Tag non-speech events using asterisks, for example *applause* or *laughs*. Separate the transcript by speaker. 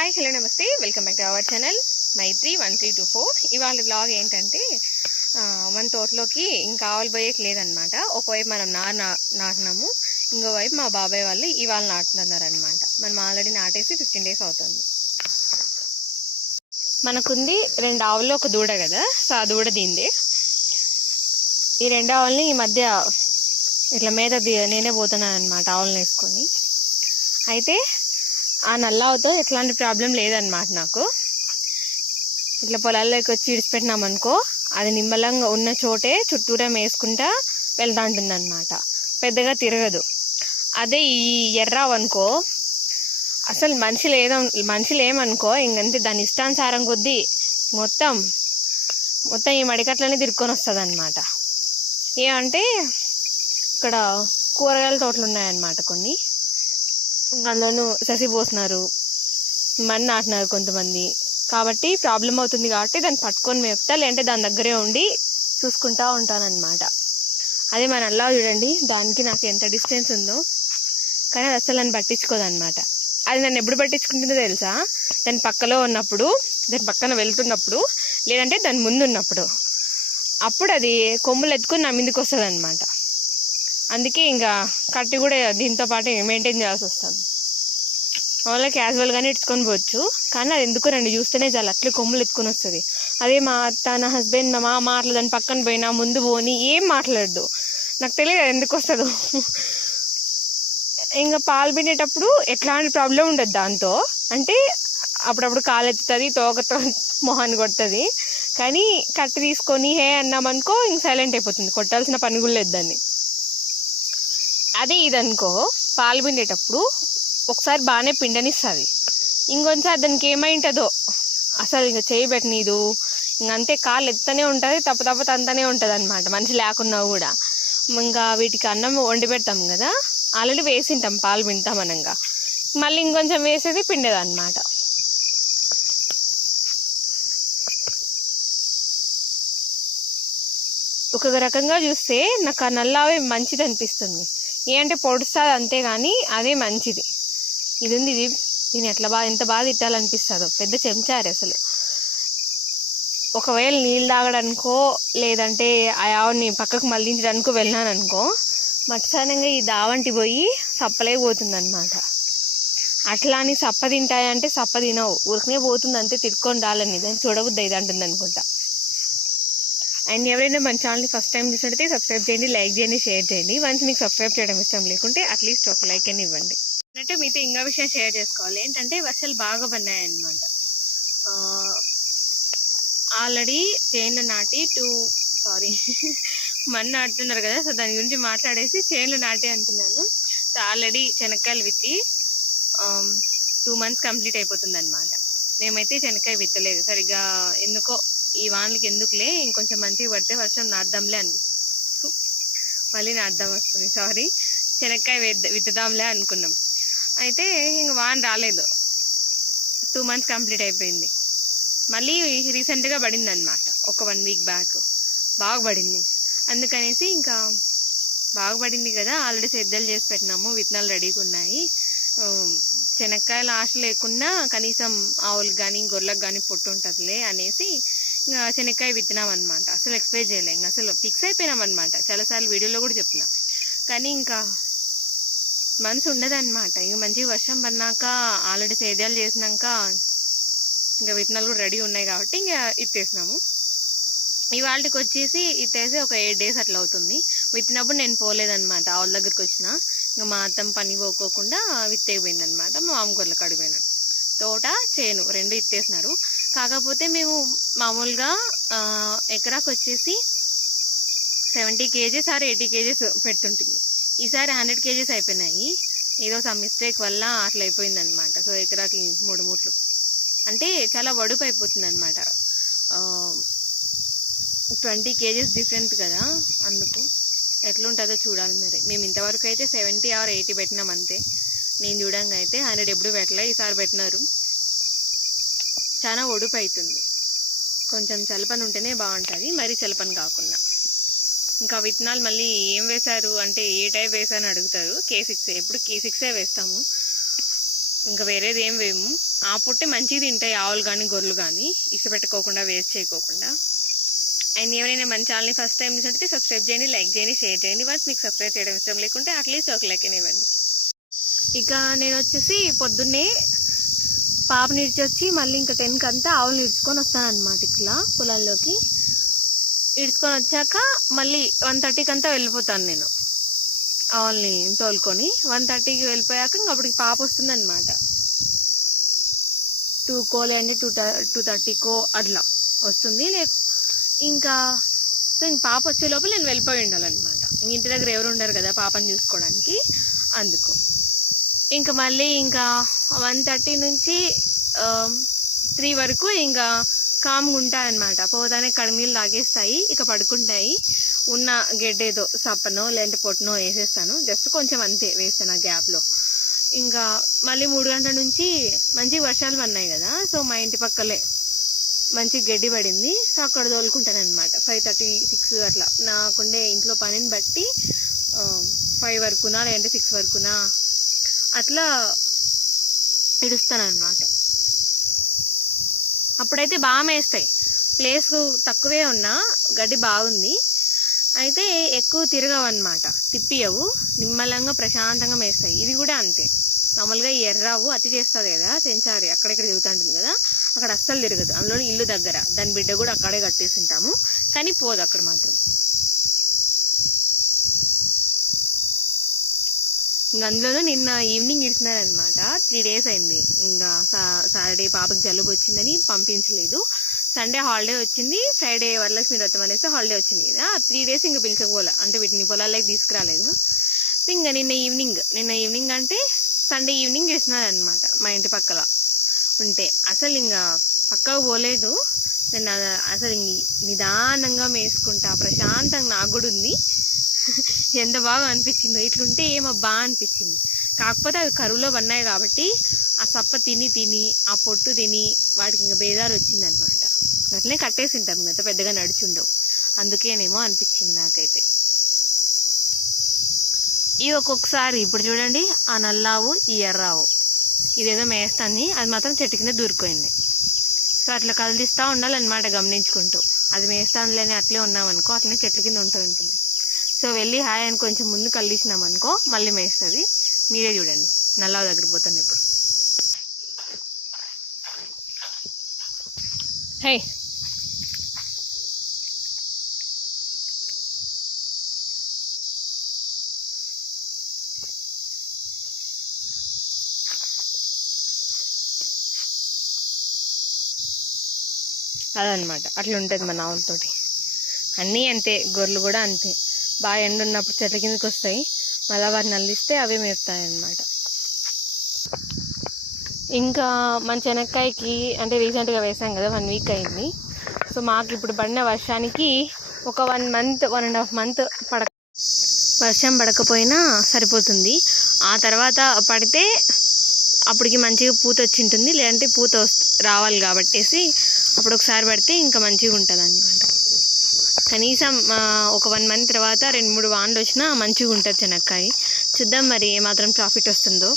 Speaker 1: Hi hello నమస్తే. Welcome back to our channel Maithri one three two four ఇవాళ blog ఏంటంటే మన తోటలోకి ఇంకా ఆవులు పోయేకి లేదనమాట ఒకవైపు మనం నారు నా నాటినాము ఇంకోవైపు మా బాబాయ్ వాళ్ళు ఇవాళ నాటుతున్నారనమాట మనం ఆల్రెడీ నాటేసి ఫిఫ్టీన్ డేస్ అవుతుంది. మనకుంది రెండు ఆవులు ఒక దూడ కదా సో ఆ దూడ దీంది. ఈ రెండు ఆవుల్ని ఈ మధ్య ఇట్లా మీద నేనే పోతున్నాను అనమాట ఆవులను వేసుకొని. అయితే ఆ నల్లావుతో ఎట్లాంటి ప్రాబ్లం లేదనమాట నాకు. ఇట్లా పొలాల్లోకి వచ్చి ఇడిచిపెట్టినాం అనుకో అది నిమ్మలంగా ఉన్న చోటే చుట్టూరా వేసుకుంటా వెళ్తా ఉంటుంది పెద్దగా తిరగదు. అదే ఈ ఎర్రావనుకో అసలు మనుషులు ఏదో మనుషులు ఏమనుకో ఇంకంతే దాని ఇష్టానుసారం కొద్దీ మొత్తం మొత్తం ఈ మడికట్లనే తిరుక్కొని వస్తుంది అనమాట ఏమంటే ఇక్కడ కూరగాయల తోటలు ఉన్నాయన్నమాట కొన్ని. అందులోనూ ససి పోస్తున్నారు మన్ను నాటినారు కొంతమంది. కాబట్టి ప్రాబ్లం అవుతుంది కాబట్టి దాన్ని పట్టుకొని మేపుతా లేదంటే దాని దగ్గరే ఉండి చూసుకుంటా ఉంటానన్నమాట. అదే మన అల్లా చూడండి దానికి నాకు ఎంత డిస్టెన్స్ ఉందో. కానీ అది అసలు నన్ను పట్టించుకోదన్నమాట. అది నన్ను ఎప్పుడు పట్టించుకుంటుందో తెలుసా? దాని పక్కలో ఉన్నప్పుడు దాని పక్కన వెళ్తున్నప్పుడు లేదంటే దాని ముందు ఉన్నప్పుడు అప్పుడు అది కొమ్ములు ఎత్తుకొని నా మీదకి వస్తుంది అనమాట అందుకే ఇంకా కట్టి కూడా దీంతో పాటు మెయింటైన్ చేయాల్సి వస్తుంది. వాళ్ళ క్యాజువల్గానే ఇడ్చుకొని పోవచ్చు. కానీ అది ఎందుకు రండి చూస్తేనే చాలా. అట్లే కొమ్ములు ఎత్తుకొని వస్తుంది. అదే మా అత్త నా హస్బెండ్ మా మామ పక్కన పోయినా ముందు పోని ఏం మాట్లాడదు నాకు తెలియదు ఎందుకు వస్తుందో. ఇంకా పాలు పిండేటప్పుడు ఎట్లాంటి ప్రాబ్లం ఉండదు దాంతో. అంటే అప్పుడప్పుడు కాలు ఎత్తుతుంది తోకతో *laughs* మొహాన్ని కొడుతుంది. కానీ కట్టి తీసుకొని హే అన్నామనుకో ఇంక సైలెంట్ అయిపోతుంది. కొట్టాల్సిన పని కూడా లేదు దాన్ని. అదే ఇదనుకో పాలు పిండేటప్పుడు ఒకసారి బాగానే పిండనిస్తుంది. ఇంకొంచెం దానికి ఏమైంటుందో అసలు ఇంకా చేయి పెట్టనీదు. ఇంకంతే కాళ్ళు ఎత్తనే ఉంటుంది తప్ప తప్ప తంతనే ఉంటుంది అనమాట మనిషి లేకున్నా కూడా. ఇంకా వీటికి అన్నం వండి పెడతాం కదా ఆల్రెడీ వేసింటాం పాలు పిండుతాం అనంగా. మళ్ళీ ఇంకొంచెం వేసేది పిండేది అనమాట ఒక రకంగా చూస్తే నాకు ఆ నల్లావే మంచిది అనిపిస్తుంది ఏ అంటే పొడుస్తుంది అంతే కానీ అదే మంచిది. ఇది ఉంది ఇది దీన్ని ఎట్లా బాగా ఎంత బాగా తిట్టాలనిపిస్తుందో. పెద్ద చెంచారు అసలు. ఒకవేళ నీళ్ళు తాగడానికో లేదంటే ఆ ఆవుని పక్కకు మళ్ళించడానికో వెళ్ళినాను అనుకో ఈ దావంటి పోయి సప్పలే పోతుందనమాట అట్లా అని సప్ప తింటాయంటే సప్ప తినవు. ఉరికనే పోతుంది అంతే తిరుక్కొని రాలని దాన్ని చూడబుద్ది ఇది అంటుంది అనుకుంటా అండ్ ఎవరైనా మన ఛానల్ని ఫస్ట్ టైం చూసినట్టయితే సబ్స్క్రైబ్ చేయండి లైక్ చేయండి షేర్ చేయండి. వన్స్ మీకు సబ్స్క్రైబ్ చేయడం ఇష్టం లేకుంటే అట్లీస్ట్ ఒక లైక్ అని ఇవ్వండి. అంటే మీతో ఇంకా విషయం షేర్ చేసుకోవాలి. ఏంటంటే వర్షాలు బాగా పడినాయి ఆల్రెడీ చైన్లు నాటి టూ సారీ మన్ నాటుతున్నారు కదా సో దాని గురించి మాట్లాడేసి చేన్లు నాటి అంటున్నాను. సో ఆల్రెడీ శనక్కాయలు విత్తి టూ మంత్స్ కంప్లీట్ అయిపోతుంది అనమాట మేమైతే శనక్కాయ విత్తలేదు. సరిగ్గా ఎందుకో ఈ వానలకి ఎందుకులే? ఇంకొంచెం మంచిగా పడితే వర్షం నాటుదాంలే అనుకున్నాం. మళ్ళీ నాటుదాం వస్తుంది. సారీ శనక్కాయ విత్త- విత్తుదాంలే అనుకున్నాం. అయితే ఇంక వాన రాలేదు. టూ మంత్స్ కంప్లీట్ అయిపోయింది. మళ్ళీ రీసెంట్గా పడింది అనమాట ఒక వన్ వీక్ బ్యాక్ బాగా పడింది. అందుకనేసి ఇంకా బాగా పడింది కదా. ఆల్రెడీ సిద్ధలు చేసి పెట్టినాము. విత్తనాలు రెడీగా ఉన్నాయి. శనక్కాయలు ఆశ లేకున్నా కనీసం ఆవులకు కానీ గొర్రెలకు కానీ పొట్టు ఉంటుందిలే అనేసి శనక్కాయ విత్తనం అనమాట అసలు ఎక్స్పెక్ట్ చేయలే. ఇంకా అసలు ఫిక్స్ అయిపోయినాం అనమాట చాలాసార్లు వీడియోలో కూడా చెప్పిన. కానీ ఇంకా మనసు ఉండదన్నమాట. ఇంకా మంచి వర్షం పడినాక ఆల్రెడీ సేద్యాలు చేసినాక ఇంకా విత్తనాలు కూడా రెడీ ఉన్నాయి కాబట్టి ఇంకా ఇత్తేసినాము. ఇవాళకి వచ్చేసి ఇత్తేసి ఒక ఎయిట్ డేస్ అట్లా అవుతుంది. విత్తినప్పుడు నేను పోలేదనమాట ఆవుల దగ్గరికి వచ్చిన. ఇంకా మా అత్తం పని పోకోకుండా విత్తేపోయింది అనమాట మా మామ అడిగిపోయినాను తోట చేను రెండు ఇత్తేసినారు. కాకపోతే మేము మామూలుగా ఎకరాకు వచ్చేసి seventy kgs or eighty kgs పెడుతుంటుంది ఈసారి హండ్రెడ్ కేజీస్ అయిపోయినాయి. ఏదో సమ్ మిస్టేక్ వల్ల అట్లా అయిపోయిందనమాట సో ఎకరాకి మూడు మూట్లు. అంటే చాలా వడుపు అయిపోతుంది అనమాట ట్వంటీ కేజీస్ డిఫరెంట్ కదా అందుకు. ఎట్లుంటుందో చూడాలి మరి. మేము ఇంతవరకు అయితే సెవెంటీ ఆర్ ఎయిటీ పెట్టినాం అంతే. నేను చూడంగా అయితే హండ్రెడ్ ఎప్పుడు పెట్టలే ఈసారి పెట్టినారు. చాలా ఒడుపు అవుతుంది కొంచెం చలపని ఉంటేనే బాగుంటుంది. మరీ చలపని కాకుండా. ఇంకా విత్తనాలు మళ్ళీ ఏం వేశారు? అంటే ఏ టైప్ వేసారని అడుగుతారు. కే సిక్స్ ఎప్పుడు కే సిక్సే వేస్తాము. ఇంకా వేరేది ఏం వేయము. ఆ పొట్టే మంచిది తింటాయి. ఆవులు కానీ గొర్రెలు కానీ ఇసపెట్టుకోకుండా వేస్ట్ చేయకోకుండా. అండ్ ఎవరైనా మన ఛానల్ని ఫస్ట్ టైం చూసినట్లయితే సబ్స్క్రైబ్ చేయండి లైక్ చేయండి షేర్ చేయండి. వన్స్ మీకు సబ్స్క్రైబ్ చేయడం ఇష్టం లేకుంటే అట్లీస్ట్ ఒక లైక్ ఇవ్వండి. ఇక నేను వచ్చేసి పొద్దున్నే పాపని ఇడ్చొచ్చి మళ్ళీ ఇంకా టెన్కి అంతా ఆవులు ఇడ్చుకొని వస్తానమాట ఇట్లా పొలాల్లోకి. ఇడ్చుకొని వచ్చాక మళ్ళీ వన్ థర్టీకి అంతా వెళ్ళిపోతాను నేను ఆవుల్ని తోలుకొని. వన్ థర్టీకి వెళ్ళిపోయాక ఇంక అప్పటికి పాప వస్తుందన్నమాట. టూ కో లేదంటే టూ టూ థర్టీకో అట్లా వస్తుంది. లే ఇంకా సో ఇంక పాప వచ్చే లోపల నేను వెళ్ళిపోయి ఉండాలన్నమాట. ఇంక ఇంటి దగ్గర ఎవరు ఉండరు కదా పాపని చూసుకోవడానికి. అందుకు. ఇంకా మళ్ళీ ఇంకా వన్ థర్టీ నుంచి త్రీ వరకు ఇంకా కామ్గా ఉంటాయన్నమాట పోతానే కడిమీలు తాగేస్తాయి ఇక పడుకుంటాయి. ఉన్న గెడ్డేదో సప్పనో లేదంటే పొట్టనో వేసేస్తాను. జస్ట్ కొంచెం అంతే వేస్తాను ఆ గ్యాప్లో. ఇంకా మళ్ళీ మూడు గంటల నుంచి మంచి వర్షాలు పడినాయి కదా సో మా ఇంటి పక్కలే మంచి గడ్డి పడింది. సో అక్కడ తోలుకుంటాను అనమాట ఫైవ్ థర్టీ సిక్స్ అట్లా. నాకుండే ఇంట్లో పనిని బట్టి ఫైవ్ వరకునా లేదంటే సిక్స్ వరకునా అట్లా ఇడుస్తాను అనమాట అప్పుడైతే బాగా మేస్తాయి. ప్లేస్ తక్కువే ఉన్నా గడ్డి బాగుంది. అయితే ఎక్కువ తిరగవు అనమాట తిప్పియవు నిమ్మలంగా ప్రశాంతంగా మేస్తాయి. ఇది కూడా అంతే. మామూలుగా ఎర్రావు అతి చేస్తుంది కదా తెంచారి అక్కడెక్కడ తిరుగుతుంటుంది కదా అక్కడ అస్సలు తిరగదు. అందులో ఇల్లు దగ్గర. దాని బిడ్డ కూడా అక్కడే కట్టేసి ఉంటాము కానీ పోదు అక్కడ మాత్రం. ఇంకా అందులోనూ నిన్న ఈవినింగ్ ఇస్తున్నారనమాట త్రీ డేస్ అయింది. ఇంకా సాటర్డే పాపకి జలుబు వచ్చిందని పంపించలేదు. సండే హాలిడే వచ్చింది. ఫ్రైడే వరలక్ష్మి వ్రతం అనేసి హాలిడే వచ్చింది కదా. త్రీ డేస్ ఇంకా పిలిచకపోలే. అంటే వీటిని పొలాలకి తీసుకురాలేదు. ఇంకా నిన్న ఈవినింగ్ నిన్న ఈవినింగ్ అంటే సండే ఈవినింగ్ చేసినారనమాట మా ఇంటి పక్కల ఉంటే. అసలు ఇంకా పక్కకు పోలేదు. నేను అసలు నిదానంగా మేసుకుంటా ప్రశాంతంగా నాకు కూడా ఉంది. ఎంత బాగా అనిపించిందో. ఇట్లుంటే ఏమబ్బా అనిపించింది. కాకపోతే అవి కరువులో పన్నాయి కాబట్టి ఆ సప్ప తిని తిని ఆ పొట్టు తిని వాటికి ఇంకా బేదారు వచ్చిందనమాట. అట్లనే కట్టేసి ఉంటాం కదా పెద్దగా నడుచుండవు. అందుకేనేమో అనిపించింది నాకైతే. ఇవి ఒక్కొక్కసారి ఇప్పుడు చూడండి ఆ నల్లావు ఈ ఎర్రావు. ఇదేదో మేస్తాన్ని అది మాత్రం చెట్టు కింద దూరిపోయింది. సో అట్లా కదిలిస్తూ ఉండాలన్నమాట గమనించుకుంటూ. అది మేస్తానులేని అట్లే ఉన్నామనుకో అట్లనే చెట్ల కింద ఉంటూ ఉంటుంది సో వెళ్ళి హాయ్ అని కొంచెం ముందు కదిలించినాం అనుకో మళ్ళీ మేస్తుంది. మీరే చూడండి. నల్లా దగ్గర పోతాను ఇప్పుడు హే. అదనమాట అట్లా ఉంటుంది మన ఆవులతోటి అన్నీ అంతే గొర్రెలు కూడా అంతే. బాగా ఎండ ఉన్నప్పుడు చెట్ల కిందకి వస్తాయి మళ్ళీ వాటిని నల్లిస్తే అవి మేపుతాయి అన్నమాట ఇంకా మన చెనక్కాయకి అంటే రీసెంట్గా వేసాం కదా వన్ వీక్ అయింది. సో మాకు ఇప్పుడు పడిన వర్షానికి ఒక one month one and half month పడ వర్షం పడకపోయినా సరిపోతుంది. ఆ తర్వాత పడితే అప్పటికి మంచిగా పూత వచ్చి ఉంటుంది లేదంటే పూత రావాలి కాబట్టేసి అప్పుడు ఒకసారి పడితే ఇంకా మంచిగా ఉంటుంది అనమాట కనీసం ఒక వన్ మంత్ తర్వాత రెండు మూడు వాన్లు వచ్చినా మంచిగా ఉంటుంది చెనక్కాయ. చూద్దాం మరి ఏమాత్రం ప్రాఫిట్ వస్తుందో.